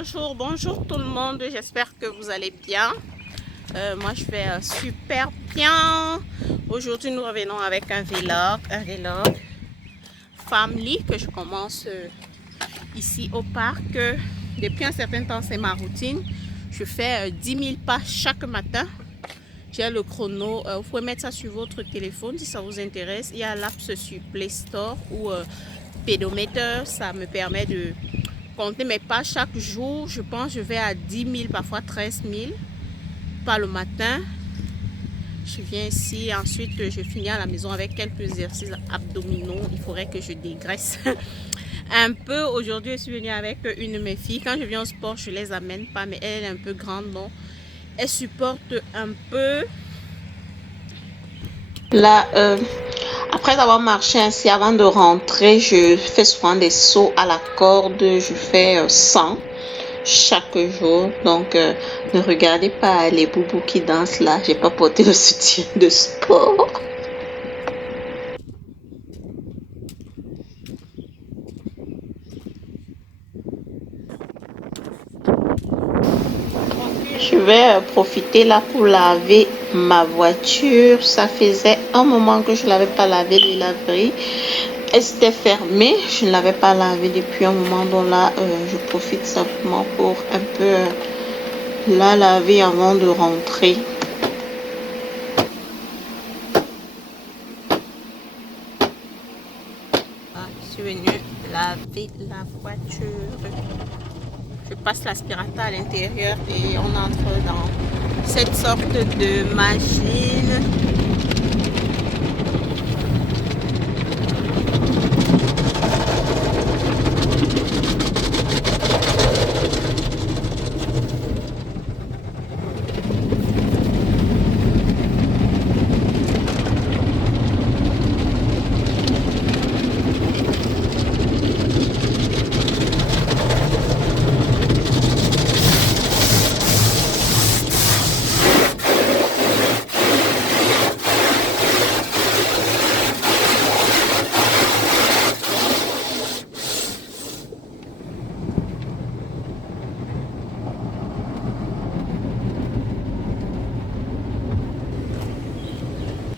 bonjour, bonjour tout le monde, j'espère que vous allez bien. Moi je vais super bien. Aujourd'hui nous revenons avec un vlog family que je commence ici au parc. Depuis un certain temps c'est ma routine. Je fais 10 000 pas chaque matin. J'ai le chrono, vous pouvez mettre ça sur votre téléphone si ça vous intéresse. Il y a l'apps sur Play Store ou Pedometer, ça me permet de compter mes pas chaque jour. Je pense que je vais à 10 000, parfois 13 000 pas le matin. Je viens ici, ensuite je finis à la maison avec quelques exercices abdominaux. Il faudrait que je dégraisse un peu. Aujourd'hui, je suis venue avec une de mes filles. Quand je viens au sport, je les amène pas, mais elle est un peu grande, donc elle supporte un peu. Là, après avoir marché ainsi, avant de rentrer, je fais souvent des sauts à la corde. Je fais 100 chaque jour. Donc, ne regardez pas les boubous qui dansent là. J'ai pas porté le soutien de sport. Je vais profiter là pour laver ma voiture. Ça faisait un moment que je l'avais pas lavé les laveries. Elle s'était fermée. Je ne l'avais pas lavé depuis un moment. Donc là, je profite simplement pour un peu la laver avant de rentrer. Je suis venue laver la voiture. Je passe l'aspirateur à l'intérieur et on entre dans cette sorte de machine.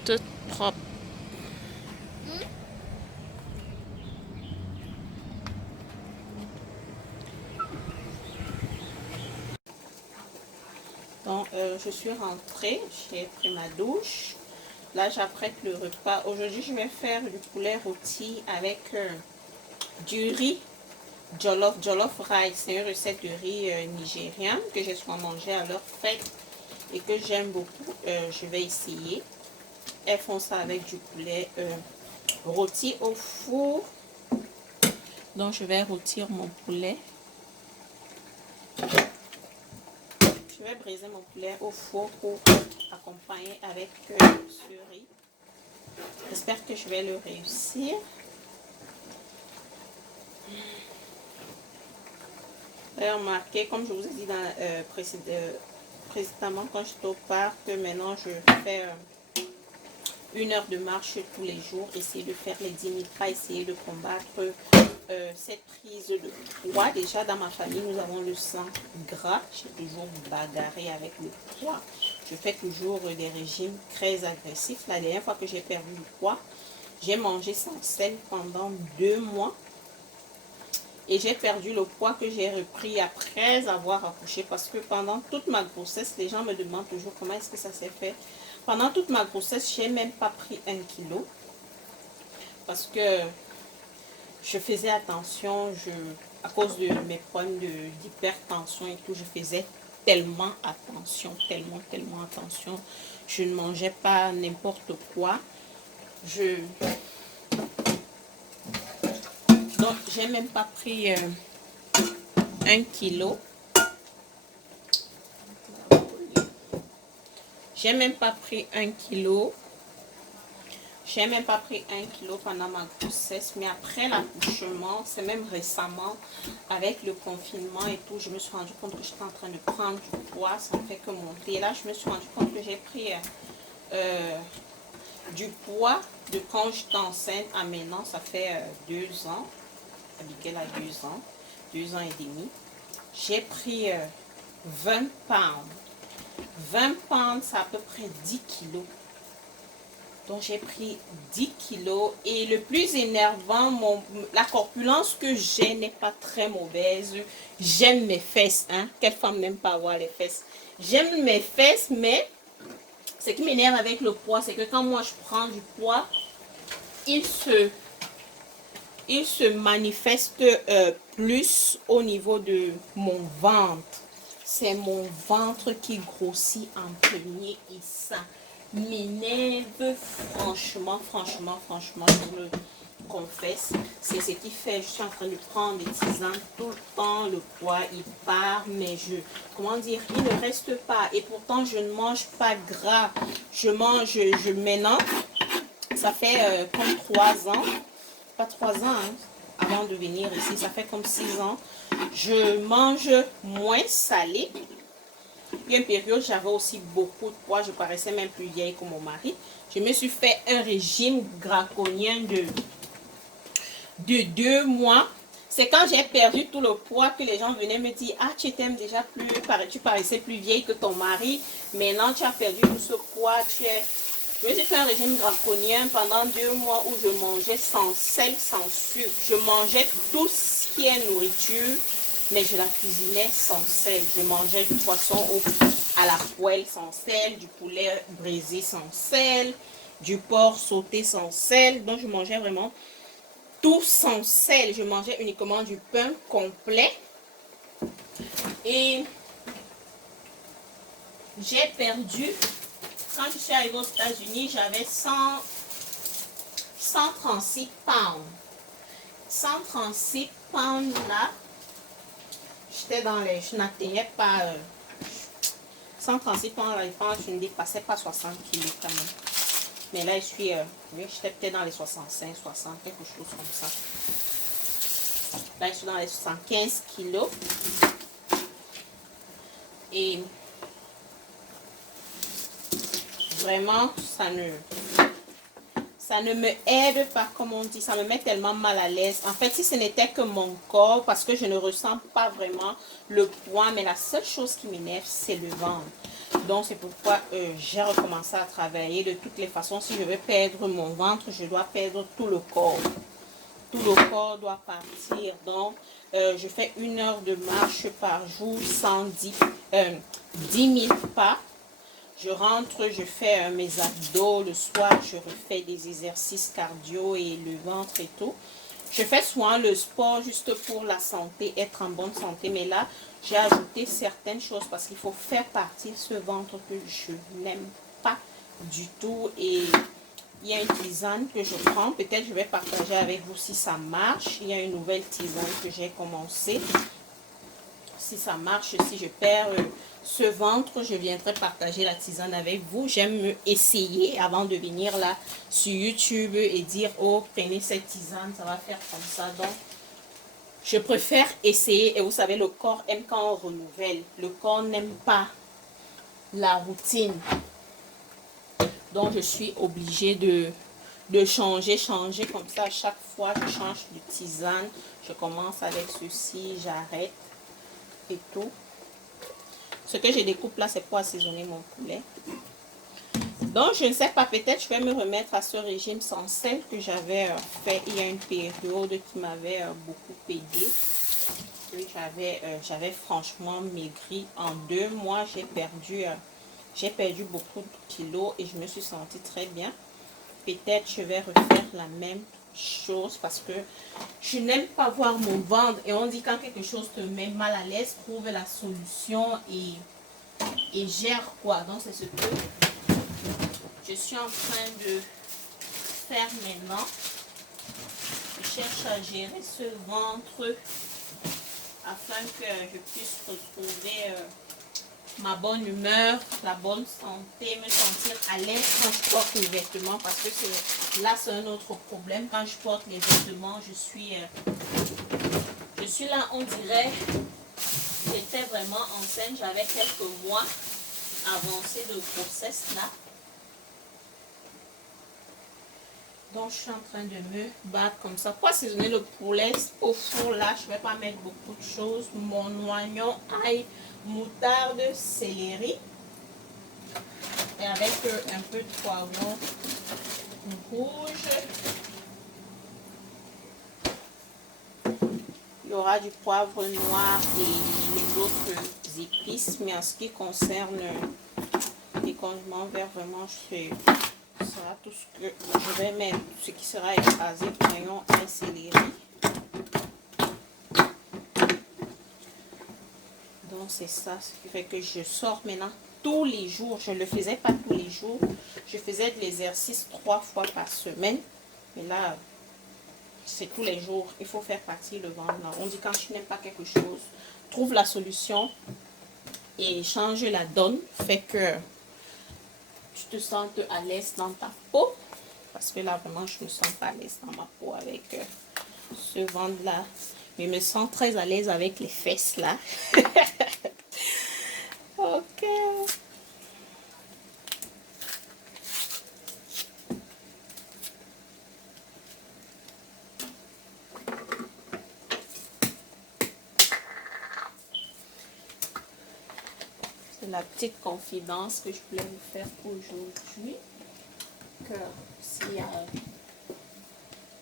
Tout propre. Donc, je suis rentrée, j'ai pris ma douche. Là, j'apprête le repas. Aujourd'hui, je vais faire du poulet rôti avec du riz jollof rice. C'est une recette de riz nigérien que j'ai souvent mangé à leur fête et que j'aime beaucoup. Je vais essayer. Elles font ça avec du poulet rôti au four. Donc, je vais rôtir mon poulet. Je vais briser mon poulet au four pour accompagner avec ce riz. J'espère que je vais le réussir. Vous avez remarqué, comme je vous ai dit précédemment quand j'étais au parc, que maintenant je fais 1 heure de marche tous les jours, essayer de faire les 10 000 pas, essayer de combattre cette prise de poids. Déjà dans ma famille, nous avons le sang gras. J'ai toujours bagarré avec le poids. Je fais toujours des régimes très agressifs. La dernière fois que j'ai perdu du poids, j'ai mangé sans sel pendant 2 mois. Et j'ai perdu le poids que j'ai repris après avoir accouché. Parce que pendant toute ma grossesse, les gens me demandent toujours comment est-ce que ça s'est fait. Pendant toute ma grossesse, je n'ai même pas pris 1 kilo. Parce que je faisais attention, à cause de mes problèmes d'hypertension et tout, je faisais tellement attention, tellement attention. Je ne mangeais pas n'importe quoi. Donc, j'ai même pas pris 1 kilo. J'ai même pas pris 1 kilo. J'ai même pas pris 1 kilo pendant ma grossesse, mais après l'accouchement, c'est même récemment, avec le confinement et tout, je me suis rendu compte que j'étais en train de prendre du poids, ça ne fait que monter. Et là, je me suis rendu compte que j'ai pris du poids de quand j'étais enceinte à maintenant, ça fait 2 ans. Abigail a 2 ans, 2 ans et demi. j'ai pris 20 pounds. 20 pounds, c'est à peu près 10 kilos. Donc, j'ai pris 10 kilos. Et le plus énervant, la corpulence que j'ai n'est pas très mauvaise. J'aime mes fesses. Hein? Quelle femme n'aime pas avoir les fesses? J'aime mes fesses, mais ce qui m'énerve avec le poids, c'est que quand moi je prends du poids, il se manifeste plus au niveau de mon ventre. C'est mon ventre qui grossit en premier et ça m'énerve franchement, je le confesse. C'est ce qui fait, je suis en train de prendre des tisanes tout le temps, le poids il part, mais comment dire, il ne reste pas. Et pourtant, je ne mange pas gras. Maintenant, ça fait comme 3 ans, pas 3 ans, hein, avant de venir ici, ça fait comme 6 ans. Je mange moins salé. Il y a une période, j'avais aussi beaucoup de poids. Je paraissais même plus vieille que mon mari. Je me suis fait un régime draconien de 2 mois. C'est quand j'ai perdu tout le poids que les gens venaient me dire, ah, tu t'aimes déjà plus, tu paraissais plus vieille que ton mari. Maintenant, tu as perdu tout ce poids. Je me suis fait un régime draconien pendant 2 mois où je mangeais sans sel, sans sucre. Je mangeais tout ce qui est nourriture, mais je la cuisinais sans sel. Je mangeais du poisson à la poêle sans sel, du poulet braisé sans sel, du porc sauté sans sel. Donc, je mangeais vraiment tout sans sel. Je mangeais uniquement du pain complet. Et j'ai perdu, quand je suis arrivée aux États-Unis, j'avais 136 pounds. 136 pounds là, je n'atteignais pas 136 pounds là, je ne dépassais pas 60 kilos quand même. Mais là, j'étais peut-être dans les 65, 60, quelque chose comme ça. Là, je suis dans les 75 kilos. Et vraiment, ça ne me aide pas, comme on dit. Ça me met tellement mal à l'aise. En fait, si ce n'était que mon corps, parce que je ne ressens pas vraiment le poids, mais la seule chose qui m'énerve, c'est le ventre. Donc, c'est pourquoi j'ai recommencé à travailler de toutes les façons. Si je veux perdre mon ventre, je dois perdre tout le corps. Tout le corps doit partir. Donc, je fais 1 heure de marche par jour, 10 000 pas. Je rentre, je fais mes abdos. Le soir, je refais des exercices cardio et le ventre et tout. Je fais souvent le sport juste pour la santé, être en bonne santé. Mais là, j'ai ajouté certaines choses parce qu'il faut faire partir ce ventre que je n'aime pas du tout. Et il y a une tisane que je prends. Peut-être je vais partager avec vous si ça marche. Il y a une nouvelle tisane que j'ai commencé. Si ça marche, si je perds ce ventre, je viendrai partager la tisane avec vous. J'aime essayer avant de venir là sur YouTube et dire, oh, prenez cette tisane, ça va faire comme ça. Donc, je préfère essayer. Et vous savez, le corps aime quand on renouvelle. Le corps n'aime pas la routine. Donc, je suis obligée de changer comme ça. À chaque fois, je change de tisane. Je commence avec ceci, j'arrête et tout. Ce que je découpe là, c'est pour assaisonner mon poulet. Donc, je ne sais pas, peut-être je vais me remettre à ce régime sans sel que j'avais fait il y a une période qui m'avait beaucoup aidé. J'avais franchement maigri. En 2 mois, j'ai perdu beaucoup de kilos et je me suis sentie très bien. Peut-être je vais refaire la même chose parce que je n'aime pas voir mon ventre. Et on dit quand quelque chose te met mal à l'aise, trouve la solution et gère quoi. Donc, c'est ce que je suis en train de faire maintenant. Je cherche à gérer ce ventre afin que je puisse retrouver ma bonne humeur, la bonne santé, me sentir à l'aise quand je porte les vêtements, parce que là c'est un autre problème. Quand je porte les vêtements, je suis là, on dirait, j'étais vraiment enceinte, j'avais quelques mois avancés de grossesse là. Donc, je suis en train de me battre comme ça. Pour assaisonner le poulet au four, là, je ne vais pas mettre beaucoup de choses. Mon oignon, ail, moutarde, céleri. Et avec un peu de poivron rouge. Il y aura du poivre noir et les autres épices. Mais en ce qui concerne les condiments verts, vraiment, ce sera tout ce que je vais mettre. Ce qui sera écrasé, oignon et céleri. Donc, c'est ça, ce qui fait que je sors maintenant tous les jours. Je ne le faisais pas tous les jours. Je faisais de l'exercice 3 fois par semaine. Mais là, c'est tous les jours. Il faut faire partie le ventre. On dit quand tu n'aimes pas quelque chose, trouve la solution et change la donne. Fait que tu te sens à l'aise dans ta peau. Parce que là, vraiment, je me sens pas à l'aise dans ma peau avec ce ventre-là. Mais je me sens très à l'aise avec les fesses là. Ok. C'est la petite confidence que je voulais vous faire aujourd'hui. Que s'il y a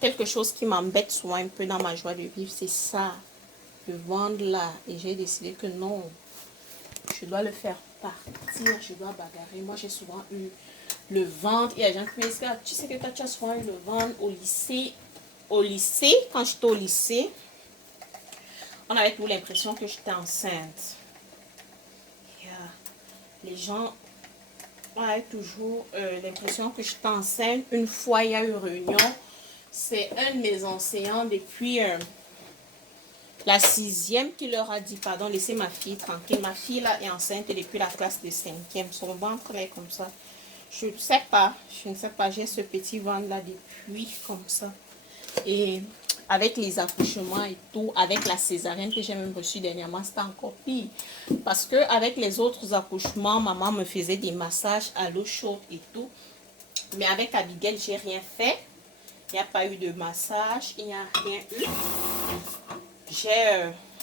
quelque chose qui m'embête souvent un peu dans ma joie de vivre, c'est ça. Le ventre là. Et j'ai décidé que non. Je dois le faire partir. Je dois bagarrer. Moi, j'ai souvent eu le ventre. Il y a des gens qui me disent, tu sais que toi, tu as souvent eu le ventre au lycée. Au lycée, quand j'étais au lycée, on avait toujours l'impression que j'étais enceinte. Les gens ont toujours l'impression que j'étais enceinte. Une fois, il y a eu une réunion. C'est un de mes enseignants depuis la 6e qui leur a dit, pardon, laissez ma fille tranquille. Ma fille là est enceinte depuis la classe de 5e. Son ventre est comme ça. Je ne sais pas. J'ai ce petit ventre là depuis comme ça. Et avec les accouchements et tout, avec la césarienne que j'ai même reçue dernièrement, c'était encore pire. Parce que avec les autres accouchements, maman me faisait des massages à l'eau chaude et tout. Mais avec Abigail, j'ai rien fait. Il n'y a pas eu de massage, il n'y a rien eu.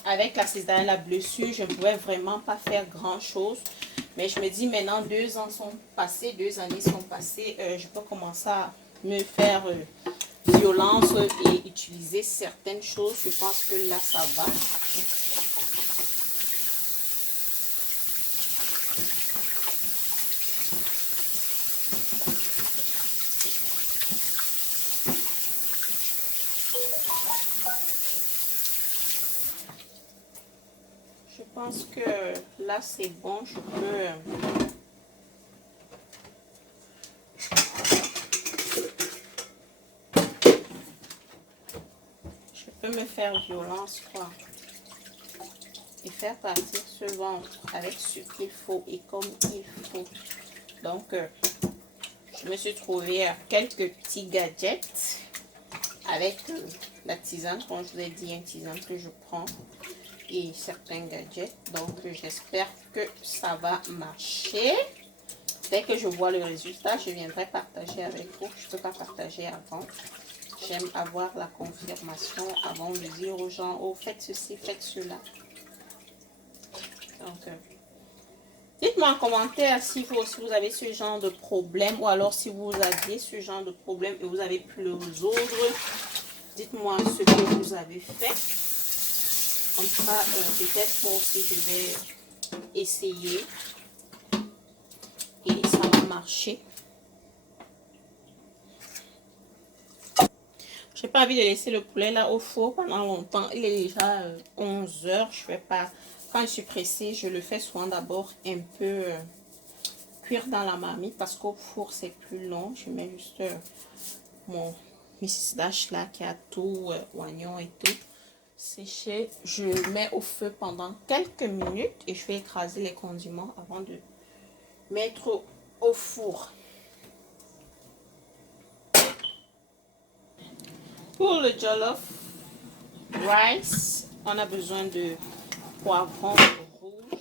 Avec la césarienne, la blessure, je ne pouvais vraiment pas faire grand chose. Mais je me dis maintenant, 2 ans sont passés, 2 années sont passées, je peux commencer à me faire violence et utiliser certaines choses. Je pense que là, ça va. Je pense que là, c'est bon. Je peux me faire violence, quoi. Et faire partir ce ventre avec ce qu'il faut et comme il faut. Donc, je me suis trouvé quelques petits gadgets avec la tisane, comme je vous ai dit, une tisane que je prends et certains gadgets. Donc, j'espère que ça va marcher. Dès que je vois le résultat, je viendrai partager avec vous. Je ne peux pas partager avant. J'aime avoir la confirmation avant de dire aux gens, oh, faites ceci, faites cela. Donc, dites-moi en commentaire si vous aussi vous avez ce genre de problème ou alors si vous aviez ce genre de problème et vous avez pu le résoudre. Dites-moi ce que vous avez fait. Comme ça, peut-être moi aussi je vais essayer et ça va marcher. Je n'ai pas envie de laisser le poulet là au four pendant longtemps. Il est déjà 11 h. Je vais pas. Quand je suis pressée, je le fais souvent d'abord un peu cuire dans la marmite parce qu'au four c'est plus long. Je mets juste mon Mrs. Dash là qui a tout, oignon et tout séché. Je le mets au feu pendant quelques minutes et je vais écraser les condiments avant de mettre au four. Pour le jollof rice, on a besoin de poivron rouge.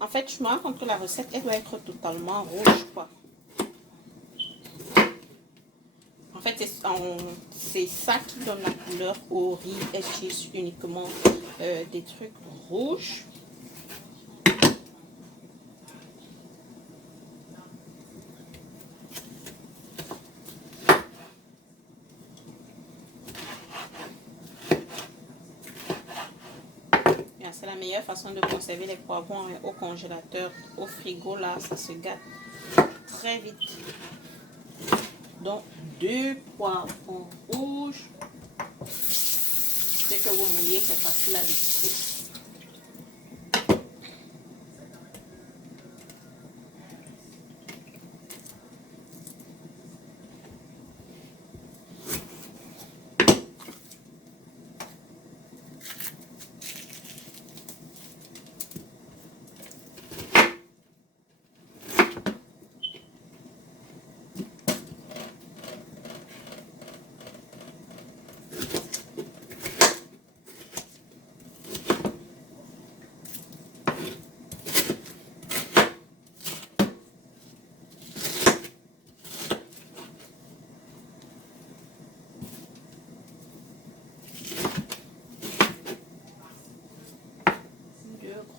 En fait, je me rends compte que la recette, elle doit être totalement rouge, quoi. En fait, c'est ça qui donne la couleur au riz. Et cheese uniquement des trucs rouges. C'est la meilleure façon de conserver les poivrons au congélateur. Au frigo, là, ça se gâte très vite. Donc, 2 poivrons rouges. C'est que vous mouillez, c'est facile à découper.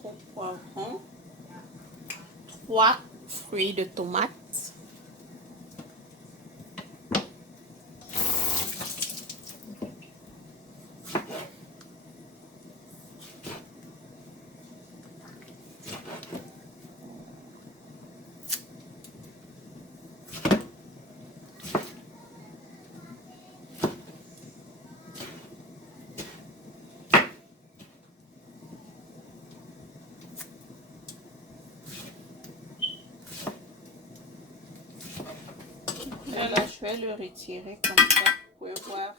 Gros poivrons, 3 fruits de tomates, là, je vais le retirer comme ça. Vous pouvez voir,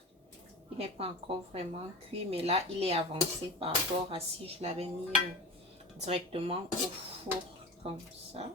il n'est pas encore vraiment cuit, mais là, il est avancé par rapport à si je l'avais mis directement au four comme ça.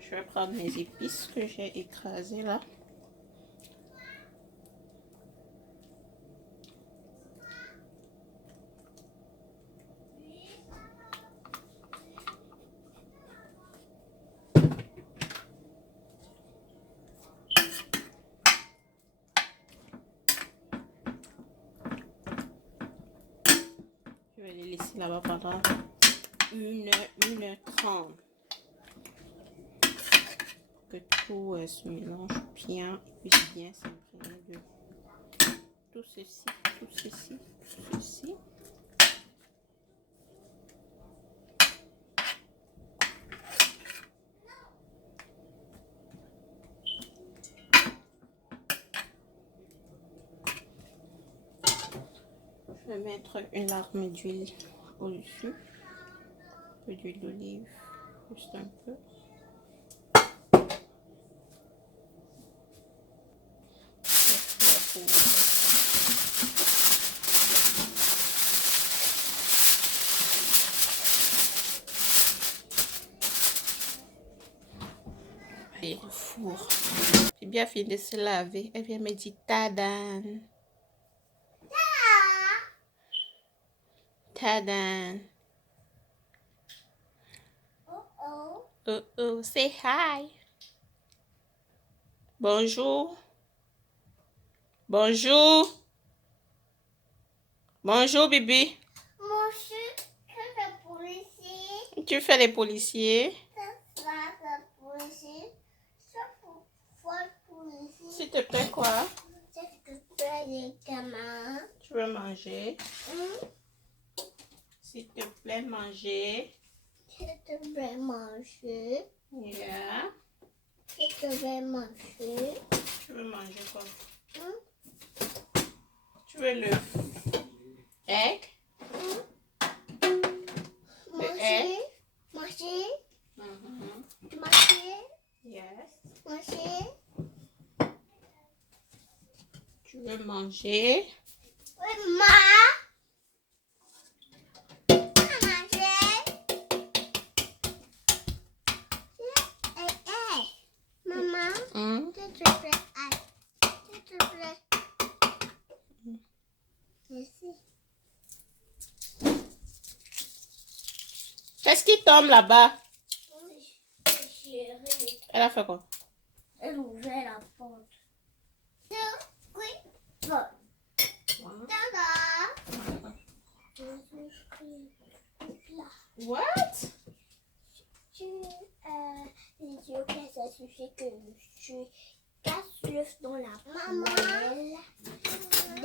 Je vais prendre mes épices que j'ai écrasées là. Je vais les laisser là-bas pendant 1h30. Que tout se mélange bien, puisse bien s'imprégner de tout ceci, tout ceci, tout ceci. Je vais mettre une larme d'huile au-dessus, un peu d'huile d'olive, juste un peu. Et le four. J'ai bien fini de se laver. Elle vient me dire tadan. Tadan. Oh, say hi. Bonjour. Bonjour. Bonjour, bébé. Bonjour, je fais les policiers. Tu fais les policiers? S'il te plaît, quoi? S'il te plaît, les gamins. Tu veux manger? S'il te plaît, manger. S'il te plaît, manger. Yeah. S'il te plaît, manger. Tu veux manger quoi? Tu veux l'œuf? Egg? Manger. Manger. Mm-hmm. Manger. Yes. Manger. Tu veux manger? Oui, manger. Maman, Mm. s'il te plaît, aïe. S'il te plaît. Merci. Qu'est-ce qui tombe là-bas? Chérie, Elle a fait quoi? elle ouvrait la porte. Oui, bon. Tada. What? Les yeux que ça suffit que tu casses l'œuf dans la poêle. Tu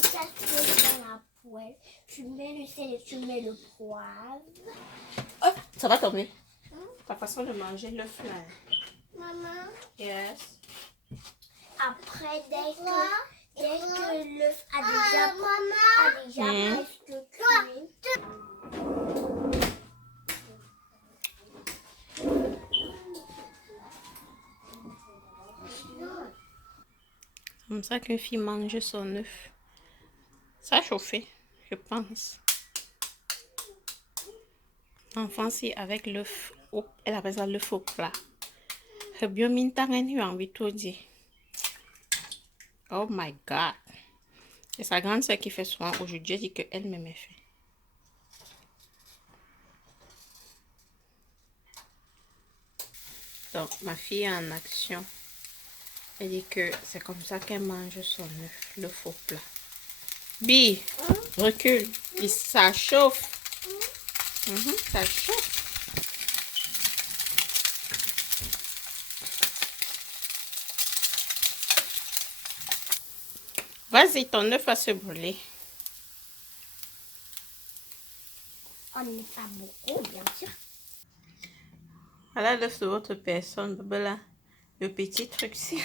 casses l'œuf dans la poêle. Tu mets le sel et tu mets le poivre. Oh, ça va tomber. Ta façon de manger l'œuf là. Maman. Yes. Après, dès que l'œuf a déjà presque cuit. Comme ça qu'une fille mange son œuf. Ça a chauffé, je pense. L'enfant, c'est avec l'œuf, elle appelle ça l'œuf au plat. Oh my God. C'est sa grande soeur qui fait souvent. Aujourd'hui, elle dit qu'elle-même est fait. Donc, ma fille est en action. Elle dit que c'est comme ça qu'elle mange son œuf, le faux plat. Bi, recule. Et ça chauffe. Ça chauffe. Vas-y, ton œuf va se brûler. On n'est pas beaucoup, bien sûr. Voilà l'œuf de votre personne, Babala. Le petit truc, c'est...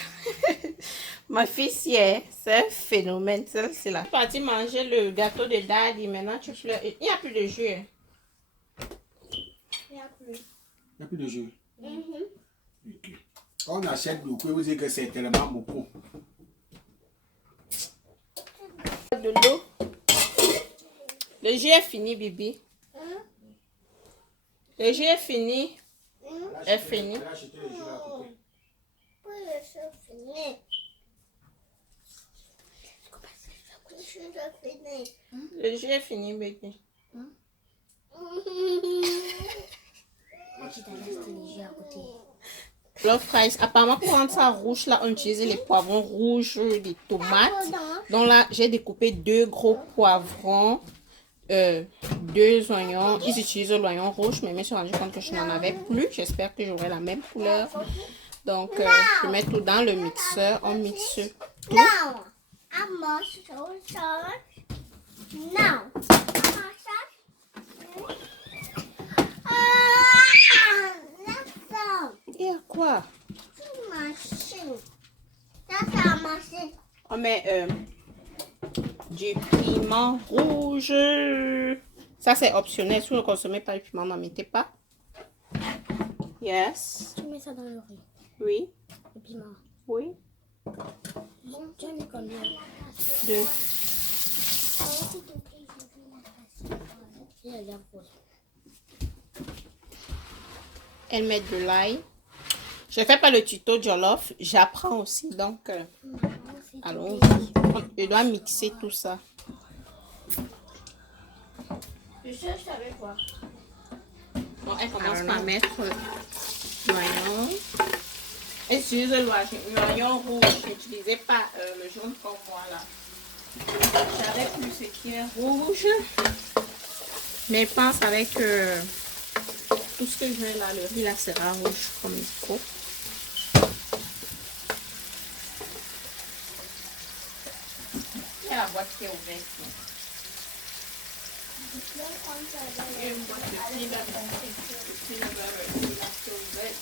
Ma fille, c'est un phénomène. C'est là. Tu es partie manger le gâteau de Daddy. Maintenant, tu pleures. Il n'y a plus de jus. Il n'y a plus. Il n'y a plus de jus. Ok. Quand on achète beaucoup, vous dites que c'est tellement beaucoup. De l'eau. Le jus est fini, Bibi. Le jus est fini. Est fini. Elle a acheté le jus là à côté. Oui, le jus est fini. Le jus est fini. Le jus est fini, bébé. Le fries, apparemment pour rendre ça rouge, là, on utilise les poivrons rouges, les tomates. Donc là, j'ai découpé 2 gros poivrons, 2 oignons. Ils utilisent l'oignon rouge, mais je me suis rendu compte que je n'en avais plus. J'espère que j'aurai la même couleur. Donc, je mets tout dans le mixeur. On mixe tout. Non. Maman, ça. Non. Et à quoi? Machine. Ça, c'est la machine. On met du piment rouge. Ça, c'est optionnel. Si vous ne consommez pas le piment, n'en mettez pas. Yes. Tu mets ça dans le riz. Oui. Le piment. Oui. Bon, tu en mets combien? 2. Elle met de l'ail. Je ne fais pas le tuto Jollof. J'apprends aussi. Donc, allons-y. Je dois mixer tout ça. Je savais quoi. Bon, elle commence par mettre l'oignon. Elle utilise l'oignon rouge. N'utilisez pas le jaune comme moi là. J'avais plus ce qui est rouge. Mais je pense avec tout ce que je mets là, le riz là sera rouge comme il faut. Il y a la boîte qui est ouverte. Et une boîte de peanut butter qui est ouverte.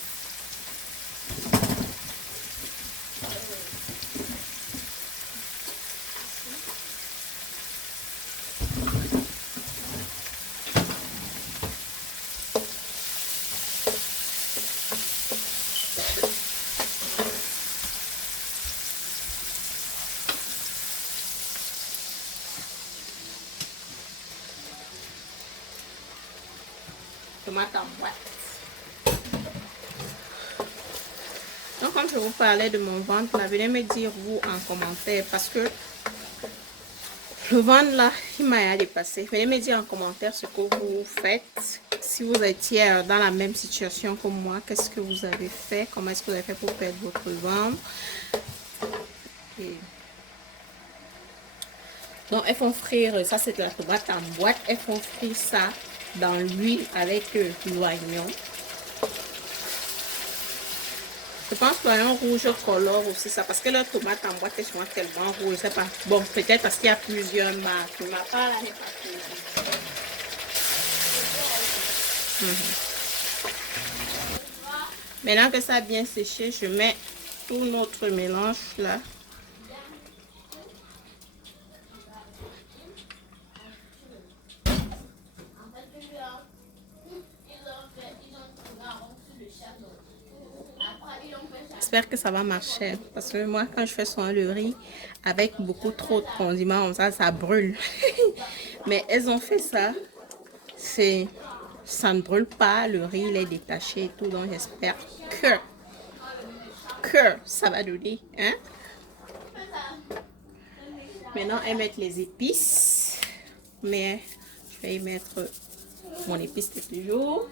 Tomate en boîte. Donc, comme je vous parlais de mon ventre, là, venez me dire vous en commentaire parce que le ventre là, il m'a dépassé. Venez me dire en commentaire ce que vous faites. Si vous étiez dans la même situation que moi, qu'est-ce que vous avez fait? Comment est-ce que vous avez fait pour perdre votre ventre? Et donc, elles font frire, ça c'est de la tomate en boîte. Elles font frire ça dans l'huile avec l'oignon. Je pense que l'oignon rouge colore aussi ça parce que la tomate en boîte est souvent tellement rouge. Je sais pas. Bon, peut-être parce qu'il y a plusieurs marques. Ma part là n'est pas plusieurs. Maintenant que ça a bien séché, je mets tout notre mélange là. J'espère que ça va marcher parce que moi quand je fais souvent le riz avec beaucoup trop de condiments ça brûle. Mais elles ont fait ça, ça ne brûle pas, le riz il est détaché et tout, donc j'espère que ça va donner, hein. Maintenant elles mettent les épices, mais je vais y mettre mon épice de toujours,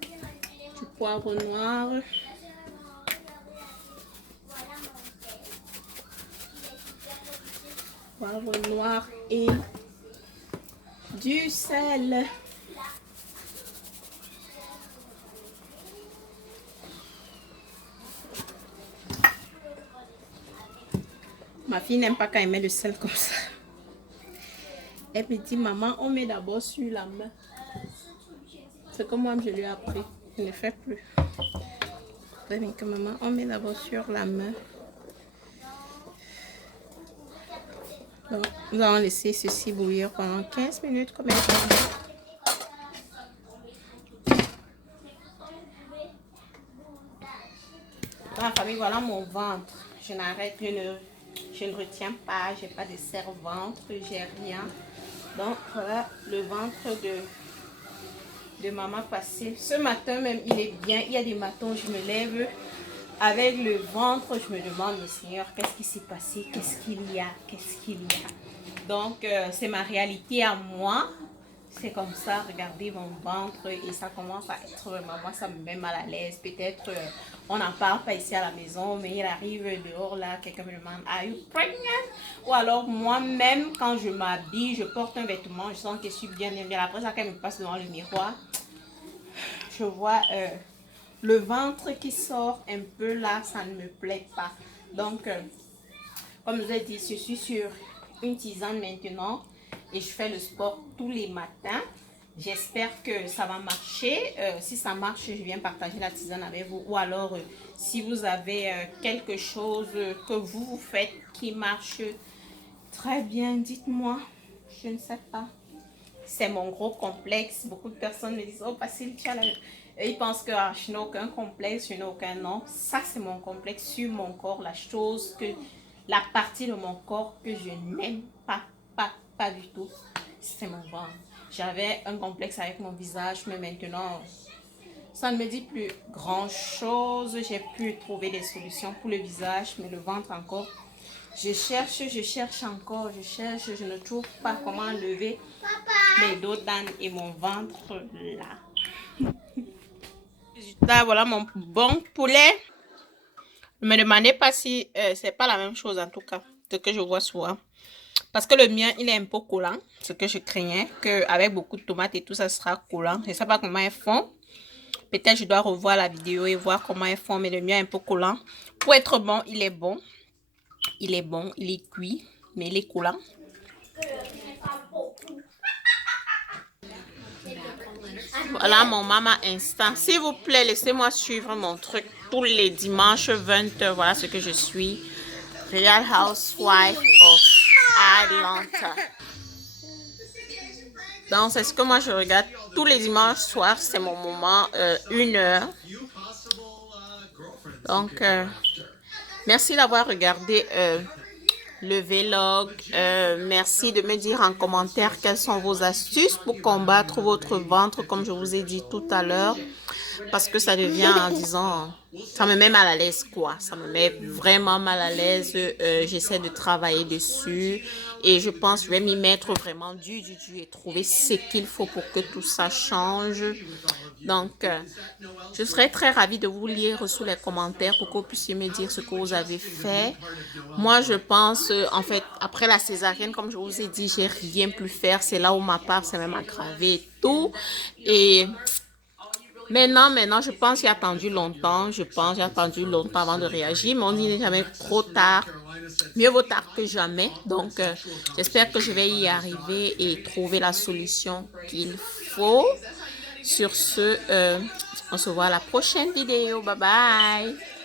du poivre noir. Poivre noir et du sel. Ma fille n'aime pas quand elle met le sel comme ça. Elle me dit, maman, on met d'abord sur la main. C'est comme moi, je lui ai appris. Je ne fais plus. Mais que maman, on met d'abord sur la main. Donc, nous allons laisser ceci bouillir pendant 15 minutes comme ça. Dans la famille, voilà mon ventre. Je n'arrête, je ne retiens pas, j'ai pas de serre-ventre, j'ai rien. Donc voilà le ventre de maman passé. Ce matin même, il est bien. Il y a des matins où je me lève avec le ventre, je me demande, Seigneur, qu'est-ce qui s'est passé? Qu'est-ce qu'il y a? Qu'est-ce qu'il y a? Donc, c'est ma réalité à moi. C'est comme ça, regardez mon ventre et ça commence à être vraiment, moi ça me met mal à l'aise. Peut-être on n'en parle pas ici à la maison, mais il arrive dehors là, quelqu'un me demande, are you pregnant? Ou alors moi-même, quand je m'habille, je porte un vêtement, je sens que je suis bien. Après ça, quand je me passe devant le miroir, je vois le ventre qui sort un peu là, ça ne me plaît pas. Donc, comme je vous ai dit, je suis sur une tisane maintenant et je fais le sport tous les matins. J'espère que ça va marcher. Si ça marche, je viens partager la tisane avec vous. Ou alors, si vous avez quelque chose que vous faites qui marche très bien, dites-moi. Je ne sais pas. C'est mon gros complexe. Beaucoup de personnes me disent, oh, Basile, tu as la... Et ils pensent que je n'ai aucun complexe, je n'ai aucun nom. Ça, c'est mon complexe sur mon corps. La chose que... La partie de mon corps que je n'aime pas du tout, c'est mon ventre. J'avais un complexe avec mon visage, mais maintenant, ça ne me dit plus grand-chose. J'ai pu trouver des solutions pour le visage, mais le ventre encore. Je cherche encore, je ne trouve pas comment enlever mes dos d'âne et mon ventre là. Résultat, voilà mon bon poulet. Ne me demandez pas si c'est pas la même chose en tout cas, ce que je vois souvent. Parce que le mien, il est un peu collant. Ce que je craignais, qu'avec beaucoup de tomates et tout, ça sera collant. Je ne sais pas comment ils font. Peut-être je dois revoir la vidéo et voir comment ils font. Mais le mien est un peu collant. Pour être bon, il est bon. Il est bon, il est cuit. Mais il est collant. Voilà mon maman instant. S'il vous plaît, laissez-moi suivre mon truc tous les dimanches 20h. Voilà ce que je suis. Real Housewife of Atlanta. Donc, c'est ce que moi je regarde tous les dimanches soirs. C'est mon moment, 1h. Donc, merci d'avoir regardé le vlog. Merci de me dire en commentaire quelles sont vos astuces pour combattre votre ventre, comme je vous ai dit tout à l'heure. Parce que ça devient, disons, ça me met mal à l'aise, quoi. Ça me met vraiment mal à l'aise. J'essaie de travailler dessus. Et je pense que je vais m'y mettre vraiment dur et trouver ce qu'il faut pour que tout ça change. Donc, je serais très ravie de vous lire sous les commentaires pour que vous puissiez me dire ce que vous avez fait. Moi, je pense, en fait, après la césarienne, comme je vous ai dit, j'ai rien pu faire. C'est là où ma part s'est même aggravée et tout. Et maintenant, je pense que j'ai attendu longtemps. J'ai attendu longtemps avant de réagir. Mais on dit n'est jamais trop tard. Mieux vaut tard que jamais. Donc, j'espère que je vais y arriver et trouver la solution qu'il faut. Sur ce, on se voit à la prochaine vidéo. Bye bye.